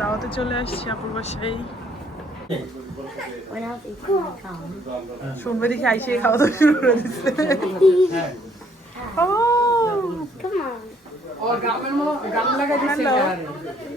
দাওয়াতে চলে আসছি আপুর বাসায়? শুনবে দেখি আইসে খাওয়া দাওয়া শুরু করে দিচ্ছে।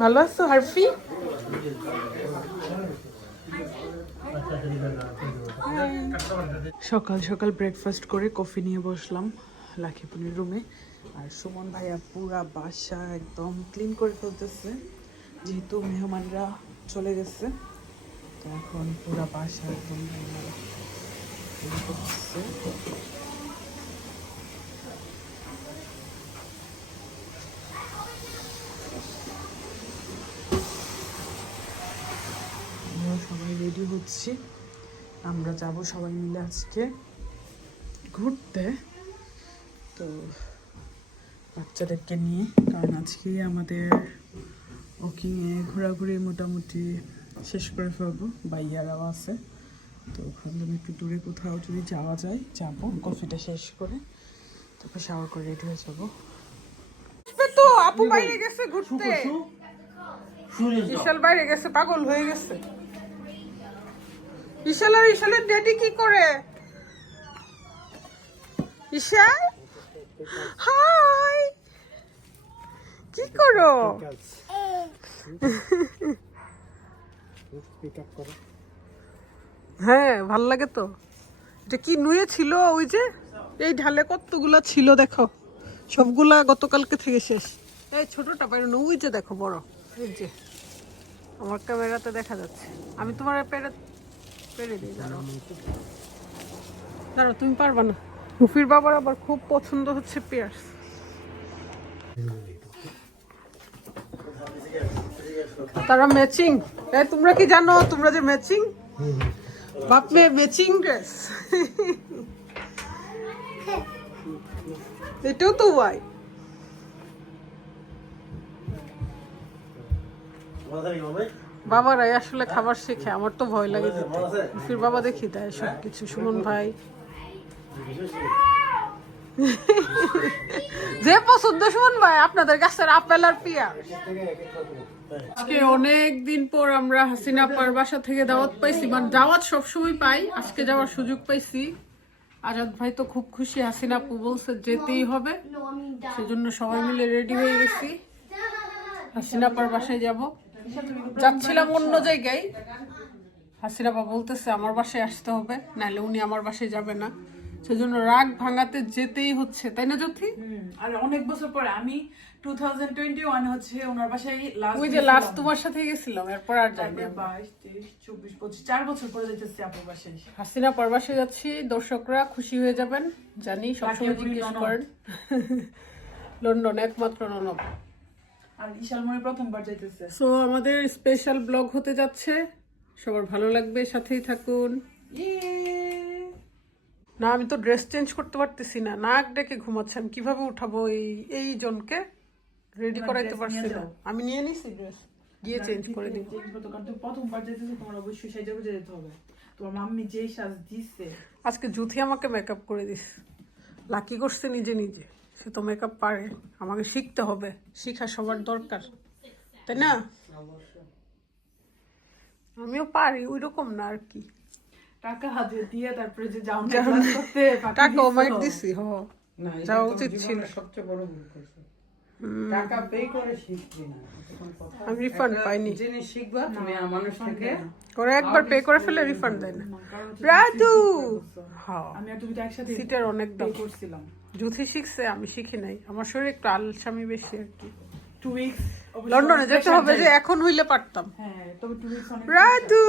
ভালো আছো, হারফি? সকাল সকাল ব্রেকফাস্ট করে কফি নিয়ে বসলাম লাখিপুনির রুমে আর সুমন ভাইয়া পুরা বাসা একদম ক্লিন করে ফেলতেছে। যেহেতু মেহমানরা চলে গেছে, তো এখন পুরা বাসা। আমরা সবাই রেডি হচ্ছি আমরা যাব সবাই মিলে আজকে ঘুরতে তো বাচ্চাদেরকে নিয়ে, কারণ আজকে আমাদের ওকিংয়ে ঘোরাঘুরি মোটামুটি শেষ করে ফেলব। বাইয়ারাও আছে। তো ভাবলাম একটু দূরে কোথাও যদি যাওয়া যায় যাব। কফিটা শেষ করে তারপর শাওয়ার করে রেডি হয়ে যাব। তো আপু বাইরে গেছে ঘুরতে। বিশাল বাইরে গেছে পাগল হয়ে গেছে। ইশাল আর ইশালের ড্যাডি কি করে? হাই কি করো? হ্যাঁ ভালো লাগে তো। এটা কি নুয়ে ছিল ওই যে? এই ঢালে কতগুলা ছিল দেখো। সবগুলা গতকালকে থেকে শেষ। এই ছোটটা পাইরো না ওই যে দেখো বড়। এই যে। আমার ক্যামেরাতে দেখা যাচ্ছে। আমি তোমার পেরে পেরে দিই, দাঁড়াও। দাঁড়াও, তুমি পারবা না। রুফির বাবার আবার খুব পছন্দ হচ্ছে পেয়ার্স। তারা ম্যাচিং এই, তোমরা কি জানো? তোমরা যে ম্যাচিং বাপ মে ম্যাচিং ড্রেস এটাও তো ওয়াই বাবারাই আসলে খাবার শেখে, আমার তো ভয় লাগে ফির বাবা দেখি দেয় সব কিছু সুমন ভাই। যে পছন্দ সুমন ভাই, আপনাদের কাছে আপেল আর পিয়ার আজকে অনেক দিন পর আমরা হাসিনা আপার বাসা থেকে দাওয়াত পাইছি। মানে দাওয়াত সবসময় পাই, আজকে যাওয়ার সুযোগ পাইছি। আজাদ ভাই তো খুব খুশি, হাসিনা আপু বলছে যেতেই হবে। সেজন্য সবাই মিলে রেডি হয়ে গেছি। হাসিনা আপার বাসায় যাব। যাচ্ছিলাম অন্য জায়গায়। হাসিনা আপা বলতেছে, আমার বাসায় আসতে হবে নাহলে উনি আমার বাসায় যাবে না। সেজন্য রাগ ভাঙাতে যেতেই হচ্ছে তাই না জ্যোতি? আর অনেক বছর পরে আমি টু থাউজেন্ড টোয়েন্টি ওয়ান হচ্ছে ওনার বাসায় লাস্ট ওই যে লাস্ট তোমার সাথে গেছিলাম এরপর আর যাইনি আমি। বাইশ তেইশ চব্বিশ পঁচিশ চার বছর পরে যেতেছি আপুর বাসায় হাসিনা পরবাসে যাচ্ছি দর্শকরা খুশি হয়ে যাবেন জানি সবসময় জিজ্ঞেস করেন। লন্ডন একমাত্র ননব আর ইশাল প্রথমবার যাইতেছে। সো আমাদের স্পেশাল ব্লগ হতে যাচ্ছে। সবার ভালো লাগবে সাথেই থাকুন। না আমি তো ড্রেস চেঞ্জ করতে পারতেছি না। নাক ডেকে ঘুমাচ্ছে আমি কীভাবে উঠাবো এই এই জনকে? রেডি করাইতে পারছি না। আমি নিয়ে নিছি ড্রেস গিয়ে চেঞ্জ করে দিব। কারণ তুমি প্রথমবার যেতেছো তোমার অবশ্যই সেজে গুজে যেতে হবে। তোমার মাম্মি যেই সাজ দিচ্ছে আজকে জুথি আমাকে মেকআপ করে দিস লাকি করছে নিজে নিজে। সে তো মেকআপ পারে। আমাকে শিখতে হবে। শিখা সবার দরকার। তাই না? আমিও পারি ওই রকম না আর কি। টাকা হাতে দিয়ে তারপরে যে যাও না যাও class না। করতে টাকা দিছো। দিছি হ। যাওয়া উচিত ছিল। সবচেয়ে বড় ভুল করছ। টাকা পে করে শিখবি না এটা কোনো কথা? আমি রিফান্ড পাইনি। জিনিস শিখবা তুমি আর মানুষ থেকে ওরা একবার পে করে ফেলে রিফান্ড দেয় না। রাজু! হ্যাঁ আমি আর তুমি তো একসাথে সিটের অনেক দাম করছিলাম। জুথি শিখছে আমি শিখি নাই। আমার শরীর একটু আলসামি বেশি আর কি। টু উইকস লন্ডনে যেতে হবে যে এখন হইলে পারতাম। হ্যাঁ তবে টু উইকস রাজু!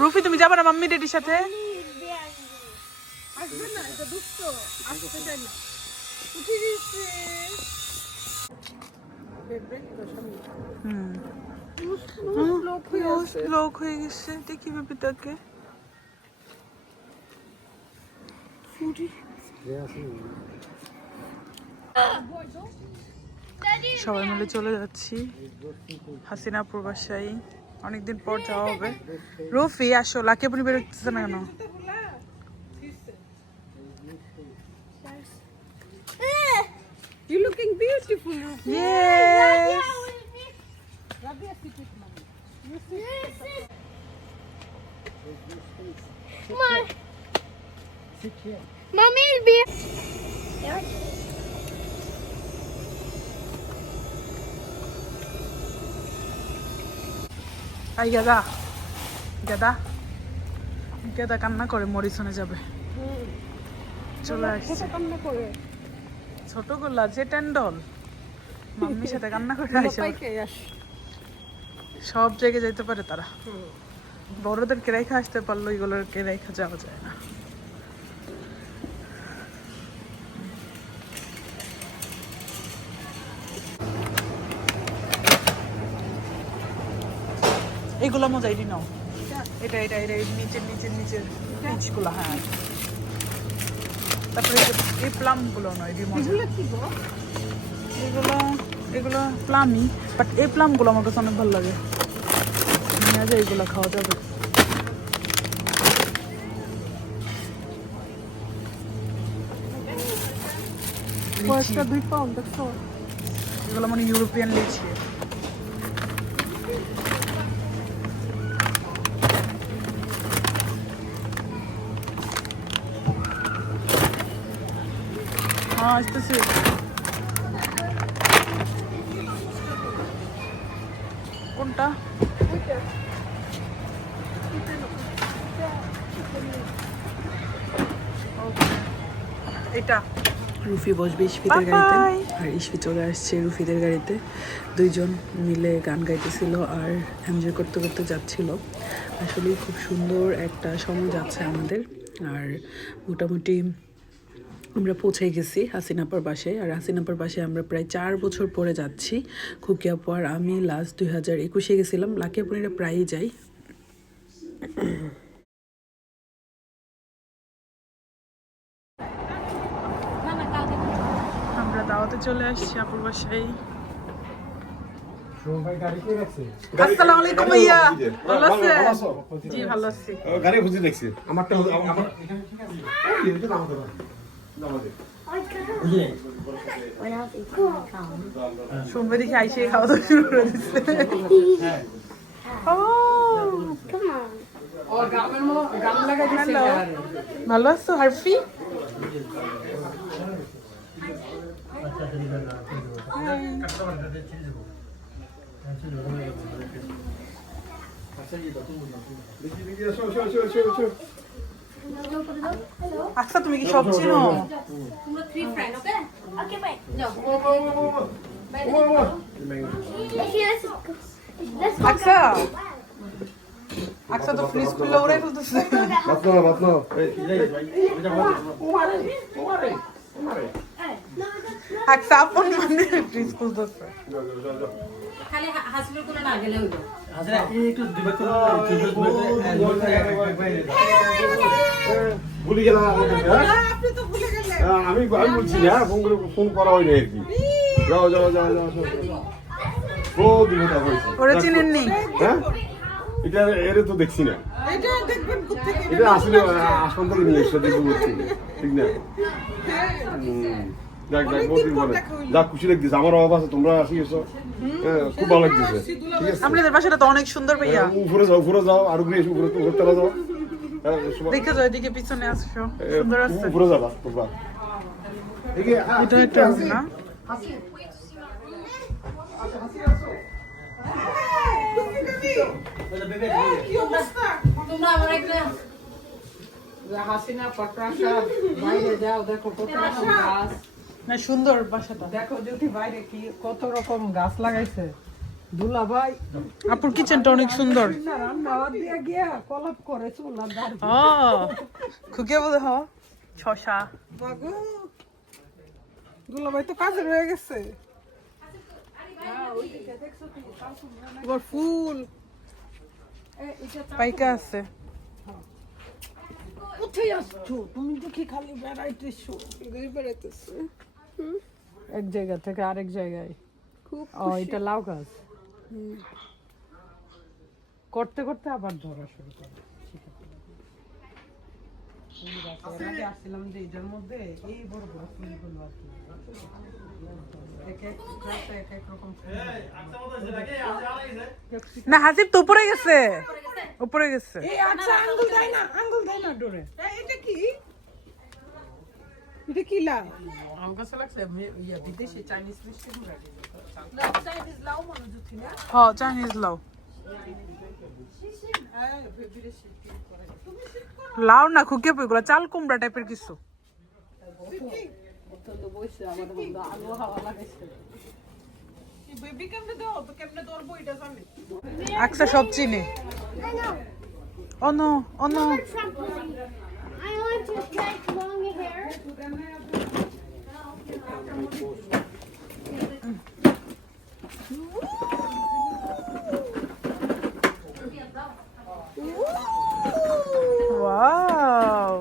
রুফি তুমি যাবে না মাম্মি ডেডির সাথে? লোক হয়ে গেছে। দেখি ভাবি তাকে? সবাই মিলে চলে যাচ্ছি হাসিনা প্রবাসাই অনেকদিন পর যাওয়া হবে রফি আসো লাকি আপনি বেরোতেছে না কেন beautiful. Yes. Mommy's beer. I গাদা। গাদা? গাদা কান্না করে মরিসনে যাবে। চলে আসছে। কান্না করে। ছোট গোলা যে ট্যান্ডল মাম্মির সাথে কান্না করে আসে সব জায়গায় যেতে পারে তারা। বড়দের কেরাইখা আসতে পারল এগুলোর কেরাইখা যাওয়া যায় না। এগুলো মোজাইনি নাও। এটা এটা এটা নিচের নিচের নিচের পিচগুলো হ্যাঁ। তারপরে এই প্লামগুলো নয় এই মজা কি এগুলো এগুলো প্লামই বাট এই প্লামগুলো আমার কাছে অনেক ভালো লাগে। নিয়ে যায় এগুলো খাওয়া যাবে। কয়েকটা দুই পাউন্ড এগুলো মানে ইউরোপিয়ান লিচি। আসতেছি। কোনটা? এটা। রুফি বসবে ইশফিতের গাড়িতে। আর ইশফি চলে আসছে রুফিদের গাড়িতে। দুইজন মিলে গান গাইতেছিল আর এনজয় করতে করতে যাচ্ছিল। আসলে খুব সুন্দর একটা সময় যাচ্ছে আমাদের। আর মোটামুটি আমরা পৌঁছে গেছি হাসিনাপার বাসে আর হাসিনাপার বাসে আমরা প্রায় চার বছর পরে যাচ্ছি খুকিয়া পর আমি লাস্ট দুই হাজার একুশে গেছিলাম লাকিয়া পনিরা প্রায়ই যাই আমরা দাওয়াতে চলে আসছি আপুর বাসায় আসসালামু আলাইকুম ভাইয়া ভালো আছেন জি ভালো আছি গাড়ি খুঁজে দেখছি আমারটা আমার শুনবে দেখি আইসে খাওয়া দাওয়া শুরু করে দিচ্ছে? ভালো আছো হারফি? আচ্ছা। তুমি কি সব চিনো. আচ্ছা। আচ্ছা তো ফ্রিজ খুলে ওরাই ফেলতেছে। মাতলো মাতলো আচ্ছা আপন মানে ফ্রিজ খুলতেছে। ভুলে গেলাম আপনি তো ভুলে গেলেন। আমি আমি বলছি না ফোন করে ফোন করা হয়নি আর কি। যাও যাও যাও যাও দিন কথা হয়েছে ওরা চিনেননি? হ্যাঁ? এটা এর তো দেখছি না। এটা দেখবেন কোথেকে এটা আসলে আসন থেকে নিয়ে এসে দেখব বলছি। ঠিক না। যাক যাক বহুদিন পরে যাক খুশি লাগতেছে। আমার অভাব আছে তোমরা আসি এসো। হ্যাঁ খুব ভালো লাগতেছে। ঠিক আছে? আপনাদের বাসাটা তো অনেক সুন্দর ভাইয়া। হ্যাঁ, উপরে যাও উপরে যাও আরও ঘুরে এসো উপরে উপরে তলা যাও। হ্যাঁ, দেখে যাও এদিকে পিছনে আসছো সুন্দর আছে উপরে যাবা তোমরা এটা একটা না হাসিনা প্রাসাদ বাইরে যাও দেখো কত রকম গাছ না সুন্দর বাসাটা। দেখো যদি বাইরে কি কত রকম গাছ লাগাইছে। দুলা ভাই। আপুর কিচেনটা অনেক সুন্দর। খুকিয়া বলে হ ছশা বাগু দুলা ভাই তো কাজে রয়ে গেছে। ফুল। পাইকা আছে। কোথায় আসছো? তুমি দেখি খালি বেড়াইতেছে? এক জায়গা থেকে আরেক জায়গায়। ও এটা লাউ গাছ। করতে করতে আবার ধরা শুরু করে। আসছিলাম যে এটার মধ্যে এই বড় বড় ফুলগুলো আর কি না হাসিব তো উপরে গেছে। উপরে গেছে। এই আচ্ছা আঙ্গুল দেয় না আঙ্গুল দেয় না ডোরে। এটা কি? এটা কি লাউ? আমার কাছে লাগছে ইয়া বিদেশি চাইনিজ মিষ্টি না চাইনিজ লাউ লাউ হ্যাঁ না খুকিয়ে এগুলো চাল কুমড়া টাইপের কিছু আকসা সব চিনি I know. Oh no oh no Trampoline. I want to get long hair. Wow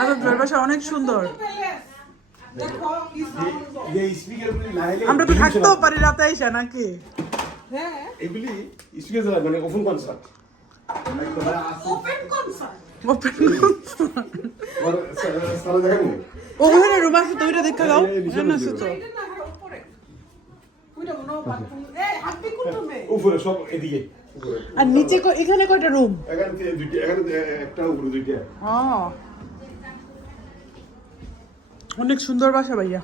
Azad বাসা অনেক সুন্দর। আমরা তো থাকতেও পারি রাতে এসে নাকি? এগুলি স্পিকার মানে ওপেন কনসার্ট ওখানে রুম আছে তো ওইটা দেখা দাও জানো তো উপরে সব এদিকে আর নিচে এখানে কয়টা রুম এখানে দুইটা এখানে একটা উপরে দুইটা ও অনেক সুন্দর বাসা ভাইয়া।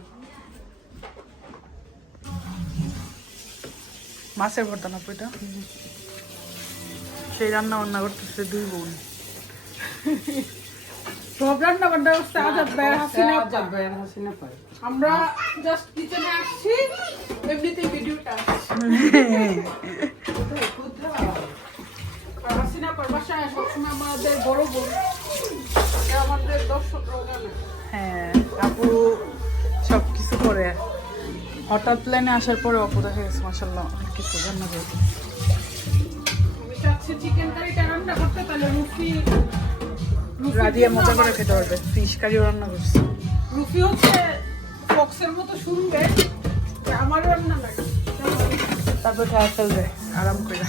মাছের ভর্তা না এটা। সেই রান্না বান্না করতেছে দুই বোন। সব রান্না বান্না হচ্ছে আজাদ ভাই হাসিনা আজাদ ভাইয়ের হাসিনা পায় আমরা জাস্ট কিচেনে আসছি এমনিতেই ভিডিওটা হাসিনা আপার বাসায় সবসময় আমাদের বড় বোন। আমাদের দর্শকরাও জানে হ্যাঁ আপু সব কিছু করে। হঠাৎ প্ল্যানে আসার পরে অপু দেখা গেছে মাসাল্লাহ অনেক কিছু রান্না করে চিকেন কারিটা রান্না করতে তাহলে রুফি রাজিয়া মজা করে খেতে পারবে। ফিশ কারি রান্না করছে। রুফি হচ্ছে ফক্সের মতো শুনবে আমার রান্না লাগে। তারপর খাওয়া ফেলবে আরাম করে।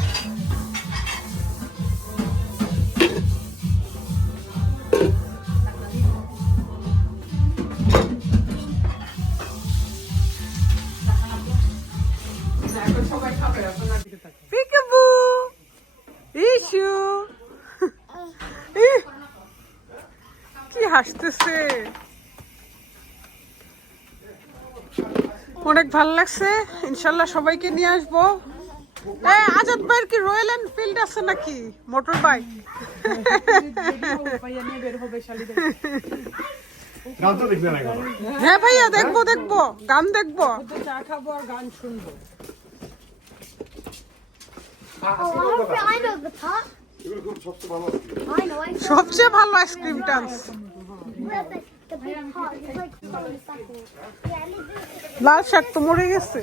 অনেক ভালো লাগছে। ইনশাল্লাহ সবাইকে নিয়ে আসব। আজাদ ভাইয়ের কি রয়্যাল এনফিল্ড আছে নাকি? মোটর বাইক ভাইয়া নিয়ে বের হবে শালিদের গান তো দেখবে না এখন হ্যাঁ ভাইয়া দেখব দেখব। গান দেখব। চা খাব আর গান শুনব. সবচেয়ে ভালো আইসক্রিম টান্স লাল শাক তো মরে গেছে।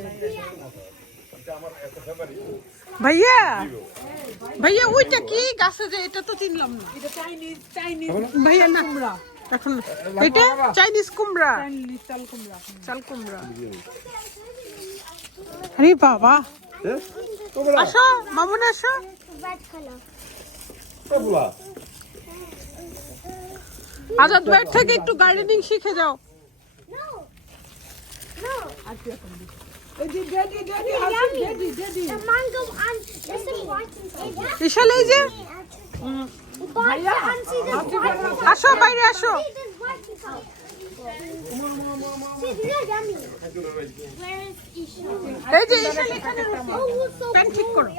ভাইয়া ভাইয়া ওইটা কি? গাছে যে এটা তো চিনলাম না। এটা চাইনিজ চাইনিজ ভাইয়া না। এখন এটা চাইনিজ কুমড়া। চাল কুমড়া। চাল কুমড়া। আরে বাবা। আসো মামুন আসো। আচ্ছা দুয়ের থেকে একটু গার্ডেনিং শিখে যাও। বিশাল যে। আসো বাইরে আসো। ঠিক করো।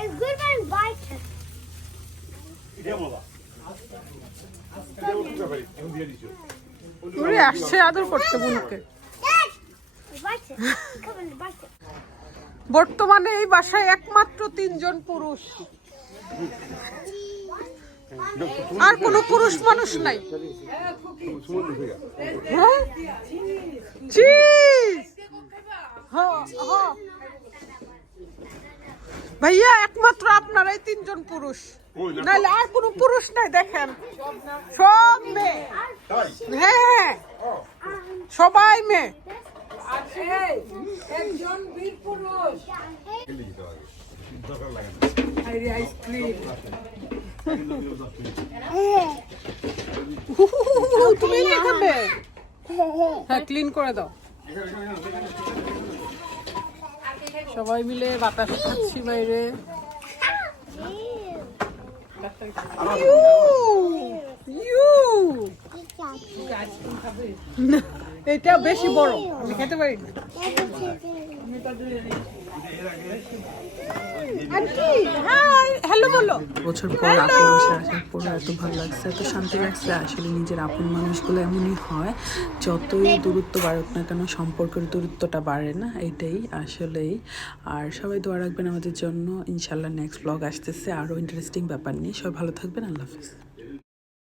এই আসছে আদর করতে বোনকে. বর্তমানে এই বাসায় একমাত্র তিনজন পুরুষ আর কোন পুরুষ মানুষ নাই। হ্যাঁ? ভাইয়া, একমাত্র আপনারাই তিনজন পুরুষ। নাহলে আর কোনো পুরুষ নাই দেখেন। সব মেয়ে। হ্যাঁ। সবাই মেয়ে। একজন বীর পুরুষ। তুমি খাবে? হ্যাঁ ক্লিন করে দাও। সবাই মিলে বাতাস খাচ্ছি বাইরে। এটা বেশি বড়। আমি খেতে পারি বছর পর আপন বসে আসার পর এত ভালো লাগছে এত শান্তি লাগছে। আসলে নিজের আপন মানুষগুলো এমনই হয় যতই দূরত্ব বাড়ুক না কেন সম্পর্কের দূরত্বটা বাড়ে না এটাই আসলেই। আর সবাই দোয়া রাখবেন আমাদের জন্য। ইনশাল্লাহ নেক্সট ব্লগ আসতেছে আরও ইন্টারেস্টিং ব্যাপার নিয়ে। সবাই ভালো থাকবেন আল্লাহ হাফিজ।